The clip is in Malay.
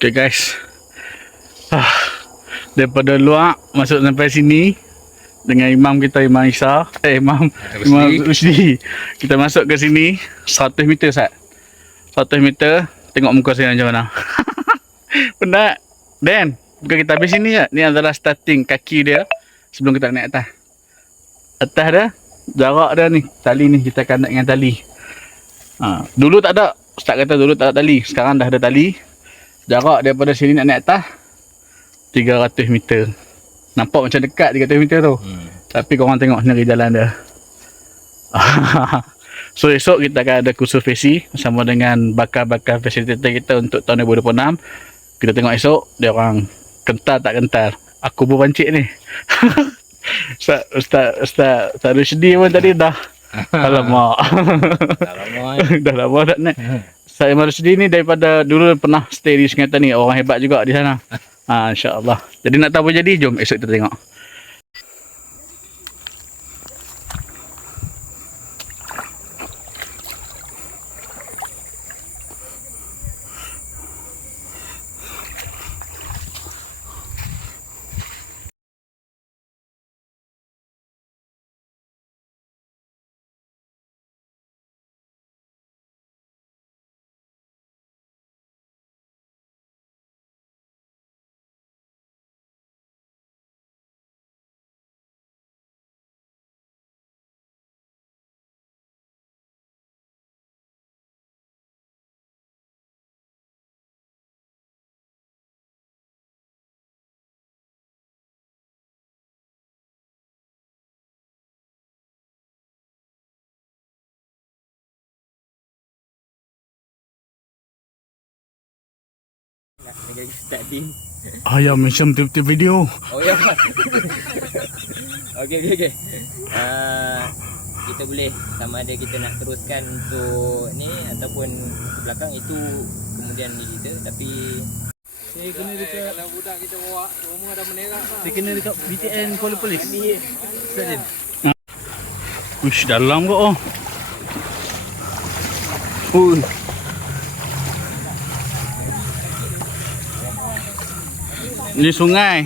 Okay guys, daripada luar masuk sampai sini dengan imam kita, Imam Isa, Imam Rusdi. Kita masuk ke sini 100 meter Sat. 100 meter, tengok muka saya macam mana. Penat. Dan bukan kita habis sini je. Ni adalah starting kaki dia sebelum kita naik atas. Atas dia, jarak dia ni, tali ni kita akan naik dengan tali. Dulu tak ada. Ustaz kata dulu tak ada tali. Sekarang dah ada tali. Jarak daripada sini nak naik atas 300 meter. Nampak macam dekat 300 meter tu. Tapi korang tengok sendiri jalan dia. So esok kita akan ada kursus FESI bersama dengan bakal-bakal fasilitator kita untuk tahun 2026. Kita tengok esok dia orang kental tak kental. Aku berpancit ni. Ustaz Rusdi pun tadi dah. Alamak. Dah lama tak naik. Saya Imam Rusdi ni daripada dulu pernah stay di Sungai Tani. Orang hebat juga di sana. InsyaAllah. Jadi nak tahu apa jadi, jom esok kita tengok. Ayam macam tiap-tiap video. Oh ya. Okey. Kita boleh sama ada kita nak teruskan untuk ni ataupun ke belakang itu kemudian ni kita, tapi saya kena dekat kalau budak kita bawa rumah dah menerak. Saya kena dekat BTN Kuala Polis ni. Stadium. Uish, dalam kok. Ni sungai.